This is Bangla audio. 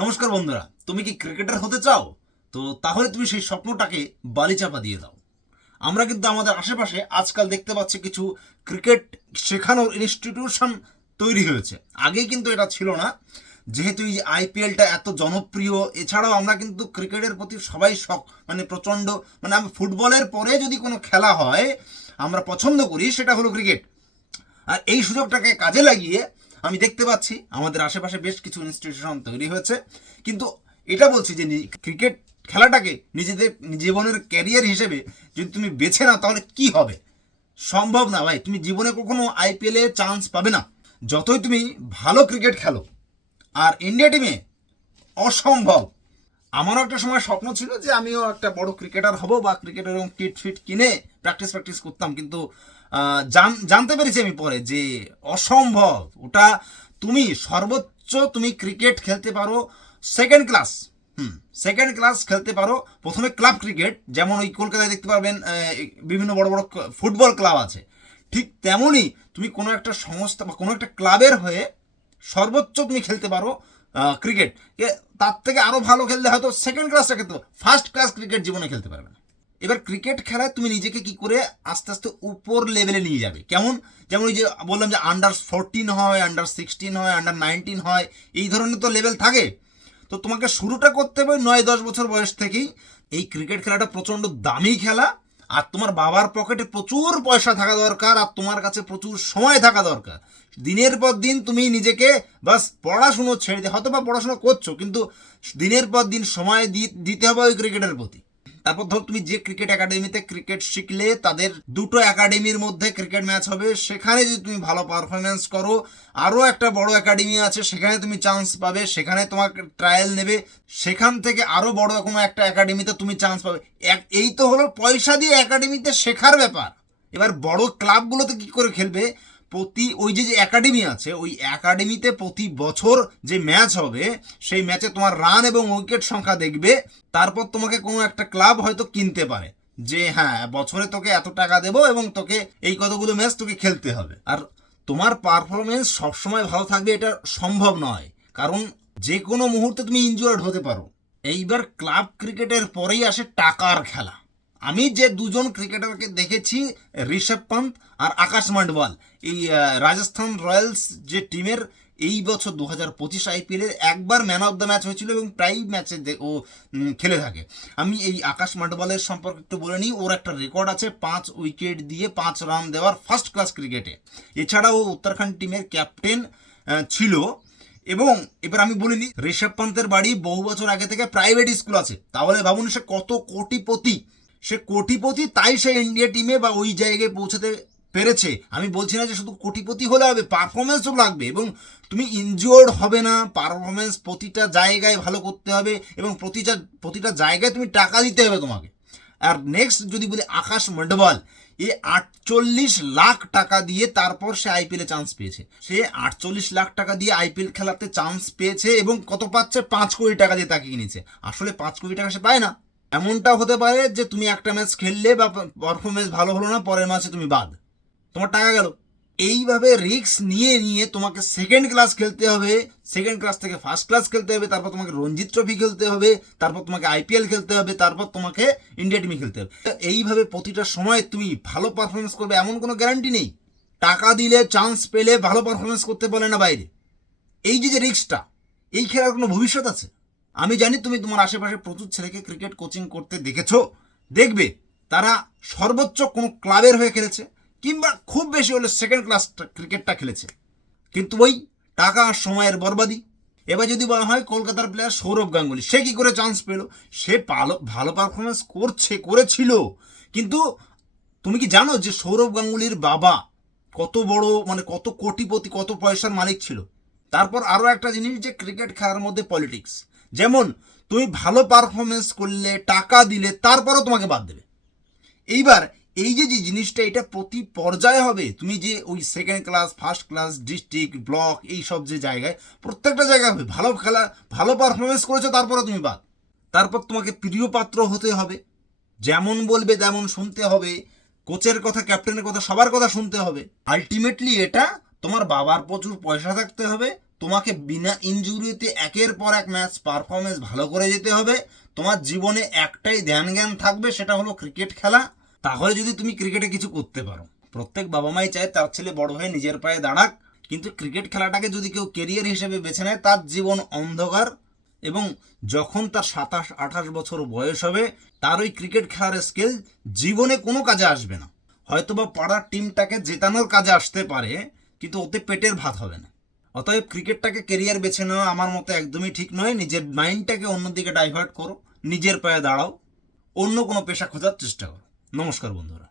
নমস্কার বন্ধুরা, তুমি কি ক্রিকেটার হতে চাও? তো তাহলে তুমি সেই স্বপ্নটাকে বালিচাপা দিয়ে দাও। আমরা কিন্তু আমাদের আশেপাশে আজকাল দেখতে পাচ্ছি কিছু ক্রিকেট শেখানোর ইনস্টিটিউশন তৈরি হয়েছে। আগে কিন্তু এটা ছিল না। যেহেতু এই আইপিএলটা এত জনপ্রিয়, এছাড়াও আমরা কিন্তু ক্রিকেটের প্রতি সবাই শখ, মানে প্রচণ্ড, মানে আমি ফুটবলের পরে যদি কোনো খেলা হয় আমরা পছন্দ করি, সেটা হলো ক্রিকেট। আর এই সুযোগটাকে কাজে লাগিয়ে আমি দেখতে পাচ্ছি আমাদের আশেপাশে বেশ কিছু ইনস্টিটিউশন তৈরি হয়েছে। কিন্তু এটা বলছি যে ক্রিকেট খেলাটাকে নিজেদের জীবনের ক্যারিয়ার হিসেবে যদি তুমি বেছে নাও তাহলে কি হবে? সম্ভব না ভাই, তুমি জীবনে কখনো আইপিএলে চান্স পাবে না, যতই তুমি ভালো ক্রিকেট খেলো। আর ইন্ডিয়া টিমে অসম্ভব। আমারও একটা সময় স্বপ্ন ছিল যে আমিও একটা বড় ক্রিকেটার হব বা ক্রিকেটের কিট ফিট কিনে প্র্যাকটিস করতাম, কিন্তু জানতে পেরেছি আমি পরে যে অসম্ভব ওটা। তুমি সর্বোচ্চ তুমি ক্রিকেট খেলতে পারো সেকেন্ড ক্লাস। সেকেন্ড ক্লাস খেলতে পারো প্রথমে ক্লাব ক্রিকেট, যেমন ওই কলকাতায় দেখতে পাবেন বিভিন্ন বড় বড় ফুটবল ক্লাব আছে, ঠিক তেমনই তুমি কোনো একটা সংস্থা বা কোনো একটা ক্লাবের হয়ে সর্বোচ্চ তুমি খেলতে পারো ক্রিকেট। তার থেকে আরও ভালো খেললে হয়তো সেকেন্ড ক্লাসটা খেলতে পারো, ফার্স্ট ক্লাস ক্রিকেট জীবনে খেলতে পারবে না। এবার ক্রিকেট খেলায় তুমি নিজেকে কি করে আস্তে আস্তে উপর লেভেলে নিয়ে যাবে, কেমন? যেমন ওই যে বললাম যে আন্ডার 14 হয়, আন্ডার 16 হয়, আন্ডার 19 হয়, এই ধরনের তো লেভেল থাকে। তো তোমাকে শুরুটা করতে হবে 9-10 বছর বয়স থেকেই। এই ক্রিকেট খেলাটা প্রচণ্ড দামি খেলা, আর তোমার বাবার পকেটে প্রচুর পয়সা থাকা দরকার, আর তোমার কাছে প্রচুর সময় থাকা দরকার। দিনের পর দিন তুমি নিজেকে বাস পড়াশুনো ছেড়ে দিয়ে, হয়তো বা পড়াশুনো করছো, কিন্তু দিনের পর দিন সময় দিতে হবে ওই ক্রিকেটের প্রতি। তারপর ধর তুমি যে ক্রিকেট একাডেমিতে ক্রিকেট শিখলে, তাদের দুটো একাডেমির মধ্যে ক্রিকেট ম্যাচ হবে, সেখানে যদি তুমি ভালো পারফরমেন্স করো, আরও একটা বড় একাডেমি আছে, সেখানে তুমি চান্স পাবে, সেখানে তোমাকে ট্রায়াল নেবে, সেখান থেকে আরও বড় কোনো একটা একাডেমিতে তুমি চান্স পাবে। এই তো হলো পয়সা দিয়ে একাডেমিতে শেখার ব্যাপার। এবার বড় ক্লাবগুলোতে কি করে খেলবে? প্রতি ওই যে একাডেমি আছে, ওই একাডেমিতে প্রতি বছর যে ম্যাচ হবে, সেই ম্যাচে তোমার রান এবং উইকেট সংখ্যা দেখবে। তারপর তোমাকে কোনো একটা ক্লাব হয়তো কিনতে পারে যে হ্যাঁ, বছরে তোকে এত টাকা দেবো এবং তোকে এই কতগুলো ম্যাচ তোকে খেলতে হবে। আর তোমার পারফরমেন্স সবসময় ভালো থাকবে এটা সম্ভব নয়, কারণ যে কোনো মুহূর্তে তুমি ইনজুয়ার্ড হতে পারো। এইবার ক্লাব ক্রিকেটের পরেই আসে টাকার খেলা। আমি যে দুজন ক্রিকেটারকে দেখেছি, ঋষভ পন্ত আর আকাশ মান্ডওয়াল, এই রাজস্থান রয়্যালস যে টিমের এই বছর 2025 আইপিএলের একবার ম্যান অফ দ্য ম্যাচ হয়েছিল এবং প্রায় ম্যাচে ও খেলে থাকে। আমি এই আকাশ মান্ডওয়ালের সম্পর্কে একটু বলে নিই। ওর একটা রেকর্ড আছে 5 উইকেট দিয়ে 5 রান দেওয়ার ফার্স্ট ক্লাস ক্রিকেটে। এছাড়াও ও উত্তরাখণ্ড টিমের ক্যাপ্টেন ছিল। এবং এবার আমি বলিনি, ঋষভ পন্তের বাড়ি বহু বছর আগে থেকে প্রাইভেট স্কুল আছে, তাহলে ভাবুন সে কত কোটিপতি। সে কোটিপতি, তাই সে ইন্ডিয়া টিমে বা ওই জায়গায় পৌঁছাতে পেরেছে। আমি বলছি না যে শুধু কোটিপতি হলে হবে, পারফরমেন্সও লাগবে, এবং তুমি ইনজিওর্ড হবে না। পারফরমেন্স প্রতিটা জায়গায় ভালো করতে হবে এবং প্রতিটা জায়গায় তুমি টাকা দিতে হবে তোমাকে। আর নেক্সট যদি বলি আকাশ মান্ডওয়াল, এ 48 লাখ টাকা দিয়ে তারপর সে আইপিএলে চান্স পেয়েছে। সে 48 লাখ টাকা দিয়ে আইপিএল খেলাতে চান্স পেয়েছে এবং কত পাচ্ছে? 5 কোটি টাকা দিয়ে তাকে কিনেছে। আসলে 5 কোটি টাকা সে পায় না। এমনটা হতে পারে যে তুমি একটা ম্যাচ খেললে বা পারফরমেন্স ভালো হলো না, পরের ম্যাচে তুমি বাদ, তোমার টাকা গেল। এইভাবে রিস্ক নিয়ে নিয়ে তোমাকে সেকেন্ড ক্লাস খেলতে হবে, সেকেন্ড ক্লাস থেকে ফার্স্ট ক্লাস খেলতে হবে, তারপর তোমাকে রঞ্জিত ট্রফি খেলতে হবে, তারপর তোমাকে আইপিএল খেলতে হবে, তারপর তোমাকে ইন্ডিয়া টিমে খেলতে হবে। এইভাবে প্রতিটা সময় তুমি ভালো পারফরমেন্স করবে এমন কোনো গ্যারান্টি নেই। টাকা দিলে চান্স পেলে ভালো পারফরমেন্স করতে বলে না বাইরে। এই যে রিস্কটা, এই খেলার কোনো ভবিষ্যৎ আছে? আমি জানি তুমি তোমার আশেপাশে প্রচুর ছেলেকে ক্রিকেট কোচিং করতে দেখেছো, দেখবে তারা সর্বোচ্চ কোনো ক্লাবের হয়ে খেলেছে, কিংবা খুব বেশি হলে সেকেন্ড ক্লাস ক্রিকেটটা খেলেছে, কিন্তু ওই টাকা আর সময়ের বরবাদি। এবার যদি বলা হয় কলকাতার প্লেয়ার সৌরভ গাঙ্গুলি, সে কি করে চান্স পেল? সে ভালো পারফরমেন্স করেছিল, কিন্তু তুমি কি জানো যে সৌরভ গাঙ্গুলির বাবা কত বড়, মানে কত কোটিপতি, কত পয়সার মালিক ছিল? তারপর আরও একটা জিনিস, যে ক্রিকেট খেলার মধ্যে পলিটিক্স। যেমন তুমি ভালো পারফরমেন্স করলে, টাকা দিলে, তারপরও তোমাকে বাদ দেবে। এইবার এই যে জিনিসটা, এটা প্রতি পর্যায়ে হবে। তুমি যে ওই second class, first class, district, block, এই সব যে জায়গায়, প্রত্যেকটা জায়গায় হবে। ভালো খেলা, ভালো পারফরমেন্স করেছো, তারপরে তুমি বাদ। তারপর তোমাকে প্রিয় পাত্র হতে হবে, যেমন বলবে তেমন শুনতে হবে, কোচের কথা, ক্যাপ্টেনের কথা, সবার কথা শুনতে হবে। আলটিমেটলি এটা তোমার বাবার প্রচুর পয়সা থাকতে হবে, তোমাকে বিনা ইনজুরিতে একের পর এক ম্যাচ পারফরমেন্স ভালো করে যেতে হবে। তোমার জীবনে একটাই ধ্যান জ্ঞান থাকবে, সেটা হলো ক্রিকেট খেলা। তাহলে যদি তুমি ক্রিকেটে কিছু করতে পারো। প্রত্যেক বাবা মাই চায় তার ছেলে বড় হয়ে নিজের পায়ে দাঁড়াক, কিন্তু ক্রিকেট খেলাটাকে যদি কেউ কেরিয়ার হিসেবে বেছে নেয়, তার জীবন অন্ধকার। এবং যখন তার 27-28 বছর বয়স হবে, তার ওই ক্রিকেট খেলার স্কিল জীবনে কোনো কাজে আসবে না। হয়তোবা পাড়ার টিমটাকে জেতানোর কাজে আসতে পারে, কিন্তু ওতে পেটের ভাত হবে না। অতএব ক্রিকেটটাকে কেরিয়ার বেছে নেওয়া আমার মতে একদমই ঠিক নয়। নিজের মাইন্ডটাকে অন্যদিকে ডাইভার্ট করো, নিজের পায়ে দাঁড়াও, অন্য কোনো পেশা খোঁজার চেষ্টা করো। নমস্কার বন্ধুরা।